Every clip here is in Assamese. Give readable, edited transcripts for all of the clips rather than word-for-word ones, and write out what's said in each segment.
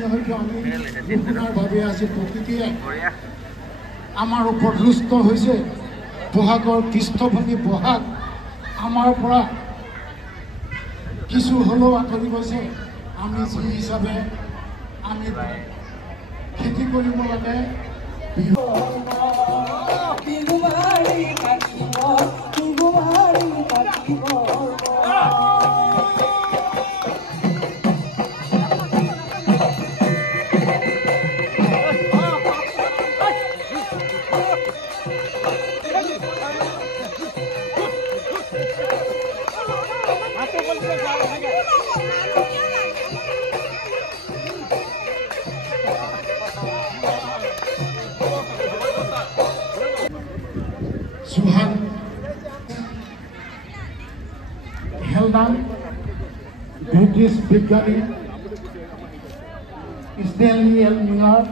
আমি হয়তো আমি শুনাৰ ভাবে আছি প্ৰকৃতিয়ে আমাৰ ওপৰত ৰুষ্ট হৈছে বহাগৰ পৃষ্ঠভূমি বহাগ আমাৰ পৰা কিছু হ'লেও আঁতৰি গৈছে আমি যি হিচাপে আমি খেতি কৰিব লাগে Suhan Heldam, British বিজ্ঞানী Stanley L. Miller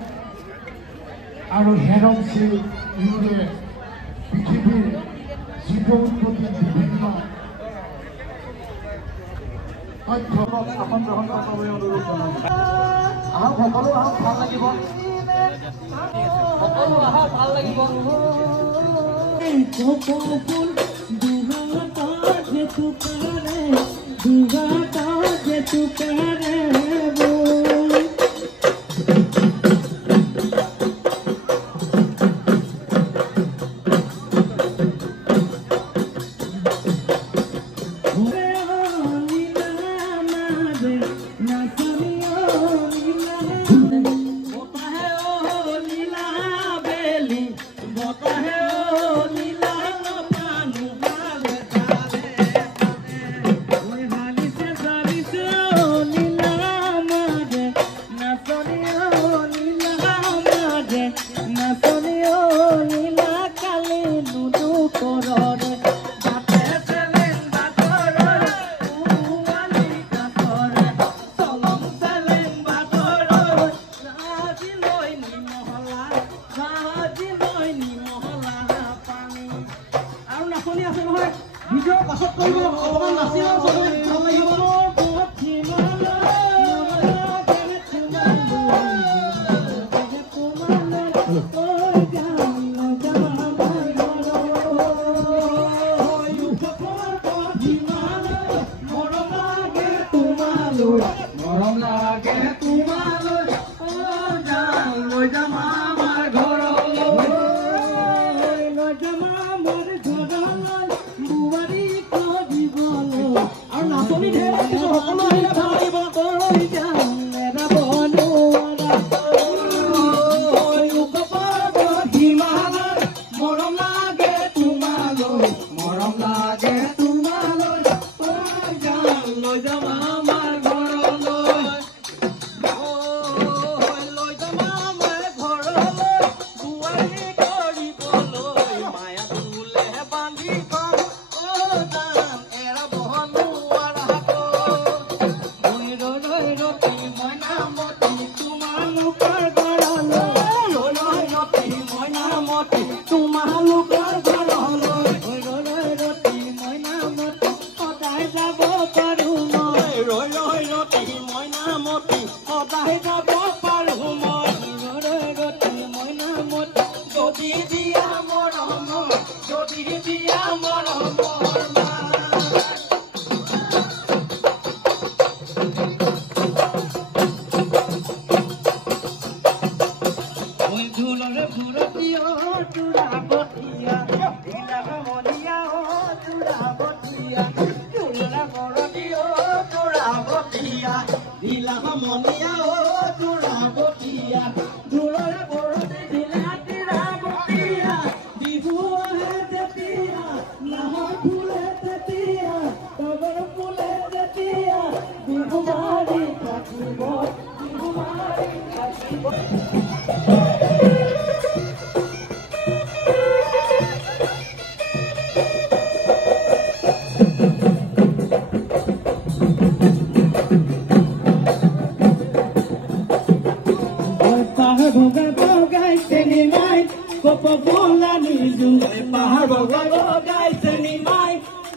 আৰু হেৰম চি ইউৰে পৃথিৱীৰ জীৱ উৎপত্তি বিভিন্ন তথ্য আসন গ্ৰহণ কৰিবলৈ অনুৰোধ জনাইছোঁ। সকলো ভাল লাগিব সকলো ভাল লাগিব ফুল দুগাটা যে তু করে দুগাটা যে তু করে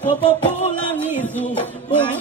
Popopula misu, oh,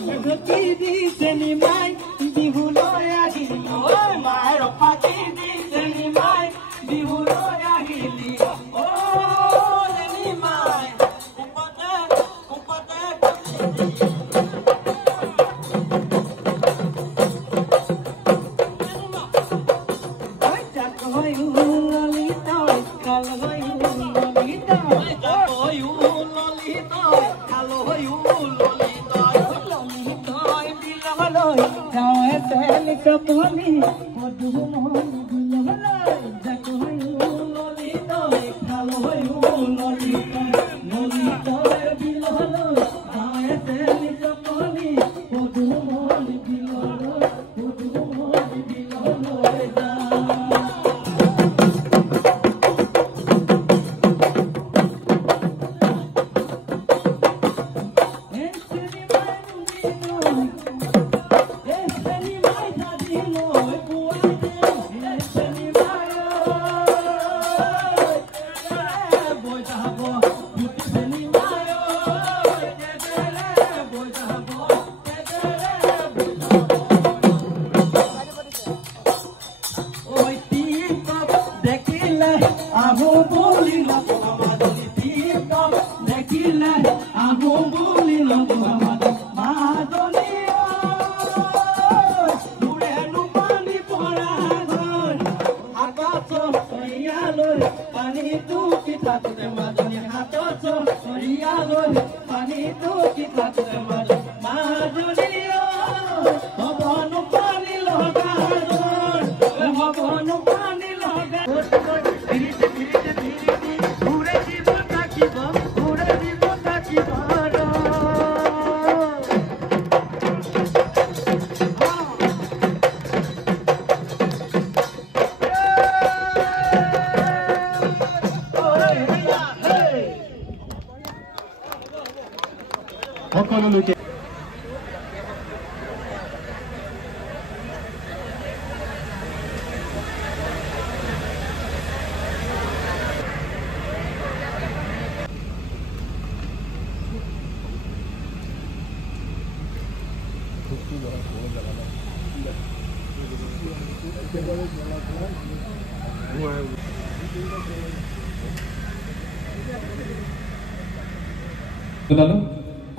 সকলোকে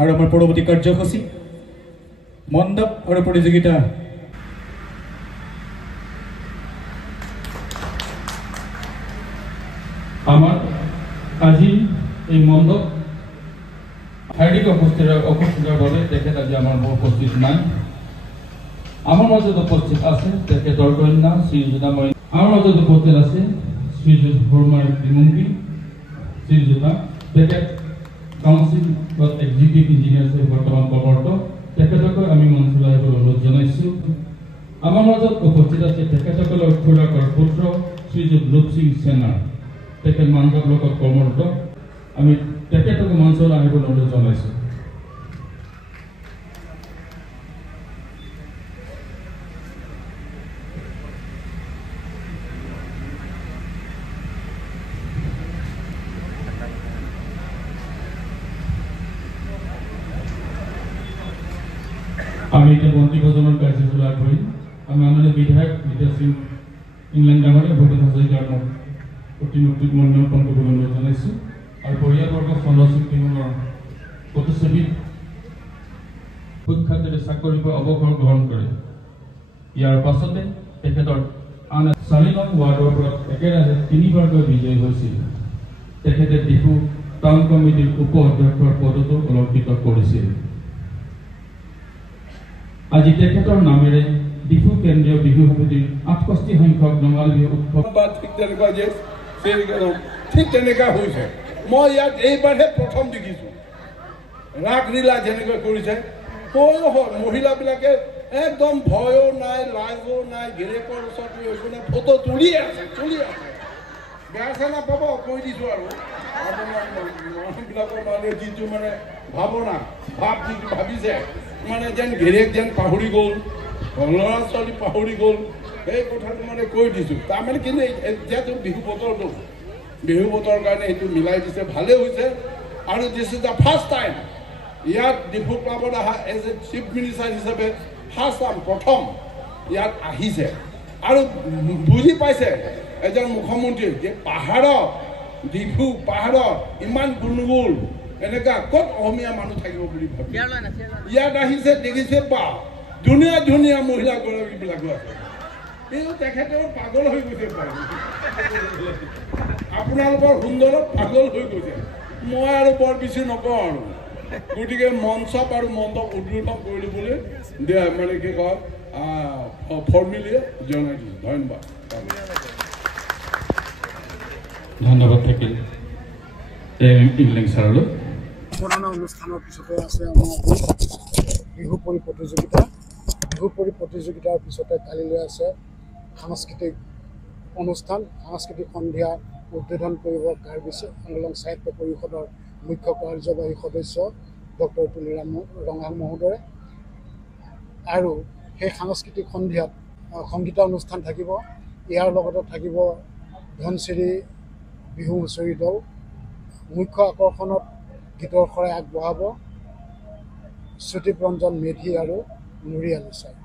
আৰু আমাৰ পৰৱৰ্তী কাৰ্যসূচী মণ্ডপ আৰু প্ৰতিযোগিতা আমাৰ আজি এই মণ্ডপ শাৰীৰিক অসুস্থতাৰ বাবে তেখেত আজি আমাৰ উপস্থিত নাই আমাৰ মাজত উপস্থিত আছে তেখেতৰ কন্যা শ্ৰীযুতামণি আমাৰ মাজত উপস্থিত আছে শ্ৰীযুত হৰমাই বিমুংগী শ্ৰীযুতা তেখেত কাউন্সিল অফ এক্সিকিউটিভ ইঞ্জিনিয়াৰ্ছে বৰ্তমান কৰ্মৰত তেখেতকৈ আমি মঞ্চলৈ আহিবলৈ অনুৰোধ জনাইছোঁ আমাৰ মাজত উপস্থিত আছে তেখেতসকলৰ খুৰাকৰ পুত্ৰ শ্ৰীযুত লোপ সিং সেনাৰ তেখেত মানৱ লগত কৰ্মৰত আমি তেখেতক মঞ্চলৈ আহিবলৈ অনুৰোধ জনাইছোঁ আমি এতিয়া বন্তি ভোজনৰ কাৰ্যসূচী আগবঢ়িম আমি মাননীয় বিধায়ক বিদ্যা সিং ইংলেণ্ড ডাঙৰীয়া ভূপেন হাজৰিকাৰ প্ৰতিমূৰ্তিত মূল্যাংকন কৰিবলৈ অনুৰোধ জনাইছোঁ আৰু পৰিয়ালবৰ্গ চন্দ্ৰচূড় সিংহৰ প্ৰতিচ্ছবিত সুখ্যাতিৰে চাকৰিৰ পৰা অৱসৰ গ্ৰহণ কৰে ইয়াৰ পাছতে তেখেতৰ আন 4 নং ৱাৰ্ডৰ পৰা একেৰাহে 3বাৰকৈ বিজয়ী হৈছিল তেখেতে ডিফু টাউন কমিটিৰ উপ অধ্যক্ষৰ পদতো অলংকৃত কৰিছিল আজি তেখেতৰ নামেৰে ডিফু কেন্দ্ৰীয় বিহু সমিতিৰ 68 সংখ্যক ৰঙালী বিহু উৎসৱ ঠিক তেনেকুৱা হৈছে মই ইয়াত এইবাৰহে প্ৰথম দেখিছোঁ ৰাগলীলা যেনেকৈ কৰিছে মহিলাবিলাকে একদম ভয়ো নাই লাজো নাই গিৰেকৰ ওচৰত ফটো তুলি আছে বেয়া চেয়া নাপাব কৈ দিছোঁ আৰু মানুহবিলাকৰ মানে যিটো মানে ভাৱনা যিটো ভাবিছে মানে যেন গিৰেক যেন পাহৰি গ'ল ল'ৰা ছোৱালী পাহৰি গ'ল সেই কথাটো মানে কৈ দিছোঁ তাৰমানে কিন্তু এতিয়াতো বিহু বতৰৰ কাৰণে এইটো মিলাই দিছে ভালেই হৈছে আৰু this is the first time ইয়াত ডিফু ক্লাবত অহা এজ এ চিফ মিনিষ্টাৰ হিচাপে ফাৰ্ষ্ট টাইম প্ৰথম ইয়াত আহিছে আৰু বুজি পাইছে এজন মুখ্যমন্ত্ৰীয়ে যে পাহাৰত ডিফু পাহাৰত ইমান গুণগুণ এনেকুৱা ক'ত অসমীয়া মানুহ থাকিব বুলি ভাবি ইয়াত আহিছে দেখিছে বা ধুনীয়া মহিলাগৰাকীবিলাকো আছে কিন্তু তেখেতেও পাগল হৈ গৈছে আপোনালোকৰ সুন্দৰত পাগল হৈ গৈছে মই আৰু বৰ বেছি নকওঁ আৰু গতিকে মঞ্চপ আৰু মণ্ডপ উদ্বোধন কৰি দিবলৈ মানে কি কয় ফৰ্মেলি জনাই দিছোঁ ধন্যবাদ ধন্যবাদ থাকিল ইংলেণ্ড ছাৰলৈ সম্বৰ্ধনা অনুষ্ঠানৰ পিছতে আছে আমাৰ বিহু পৰি প্ৰতিযোগিতা বিহু পৰি প্ৰতিযোগিতাৰ পিছতে কালিলৈ আছে সাংস্কৃতিক অনুষ্ঠান সাংস্কৃতিক সন্ধিয়া উদ্বোধন কৰিব কাৰ্বি আংলং সাহিত্য পৰিষদৰ মুখ্য কাৰ্যবাহী সদস্য ডক্টৰ তুলিৰাম ৰঙাং মহোদয়ে আৰু সেই সাংস্কৃতিক সন্ধিয়াত সংগীতা অনুষ্ঠান থাকিব ইয়াৰ লগতে থাকিব ধনচিৰি বিহু হুঁচৰি দল মুখ্য আকৰ্ষণত গীতৰ শৰাই আগবঢ়াব সুদীপ ৰঞ্জন মেধি আৰু নুৰি আলী ছাৰ